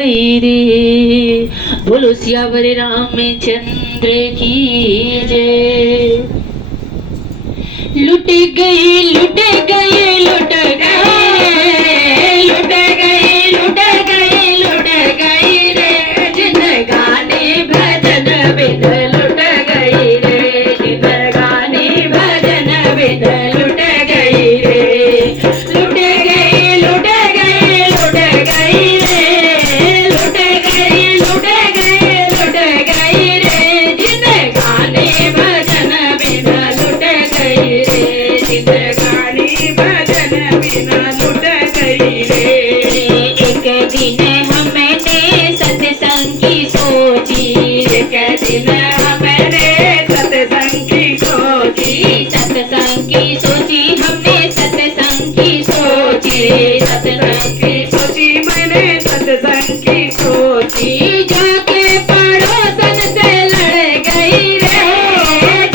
रे बोलो सियावर रामचंद्र की जय। लुट गए लुट गए लुट गए लुट गए लुट गए लुट गए रे जिंदगानी भजन बिन लुट गई रे जिंदगानी भजन बिन लुट गई रे लुट गए लुट गए लुट गई रे लुट गए लुट गए लुट गई रे जिंदगानी भजन बिन लुट गई रे जिंदगानी भजन बिन लुट गई रे। एक दिन हमने सत्संग की सोची एक दिन हमने सत्संग की सोची सत्संग की सोची हमने सत्संग की सोची सत्संग की सोची मैंने सत्संग की सोची जाके पड़ोसन से लड़ गई रे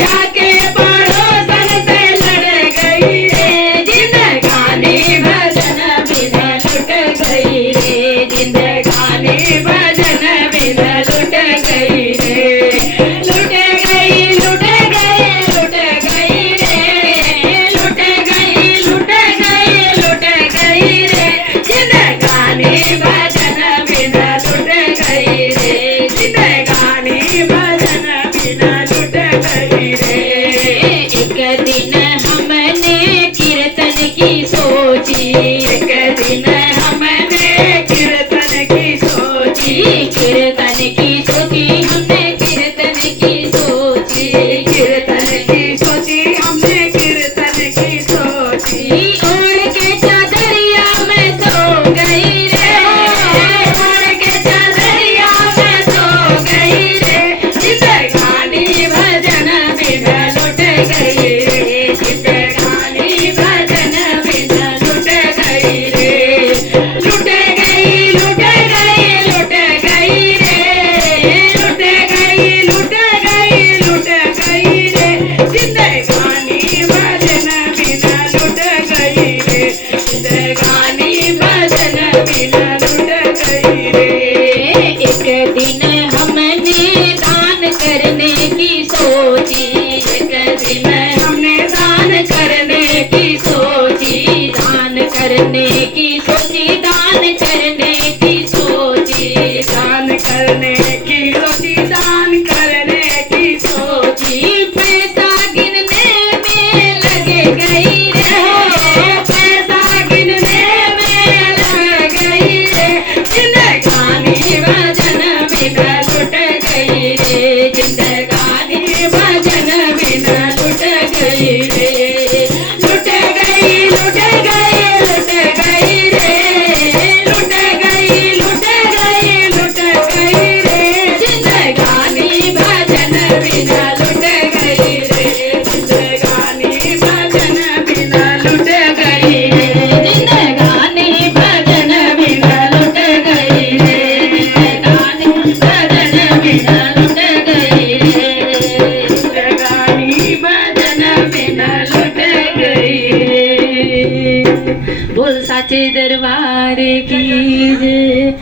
जाके पड़ोसन से लड़ गई रे जिंदगानी भजन बिन लुट गई रे जिंदगानी भजन बिन लुट गई रे लुट गई लुट गई लुट गई रे लुट गई लुट गई लुट गई रे जिंदगानी भजन बिन लुट गई रे जिंदगानी भजन बिन लुट गई रे। एक दिन हमने कीर्तन की सोची एक दिन हमने कीर्तन की सोची कीर्तन की सोची हमने कीर्तन की सोची कीर्तन की सोची हमने कीर्तन की सोची ओढ़ के चादरिया में सो गई रे ओढ़ के चादरिया में सो गई रे जिंदगानी भजन बिन लुट गई रे जिंदगानी भजन बिन लुट गई रे लुट गई लुट गई लुट गई रे लुट गई लुट गई लुट गई रे जिंदगानी भजन बिन लुट गई रे जिंदगानी भजन बिन लुट गई रे। एक दिन हमने दान करने की सोची एक दिन हमने दान करने की सोची दान करने की सोची दान करने की सोची दान करने की सोची दान करने की सोची पैसा गिनने में लगे गई रे पैसा गिनने में लग गई रे जिंदगानी भजन बिन लुट गई रे जिंदगानी भजन बिन लुट गई रे लुट गई लुट गई लुट गई रे लुट गई लुट गई लुट गई रे जिंदगानी भजन बिन लुट गई रे जिंदगानी भजन बिन लुट गई रे जिंदगानी भजन बिन लुट गई रे जिंदगानी भजन बिन लुट गई रे जिंदगानी भजन बिन लुट गई रे। बोल साचे दरबार की जय।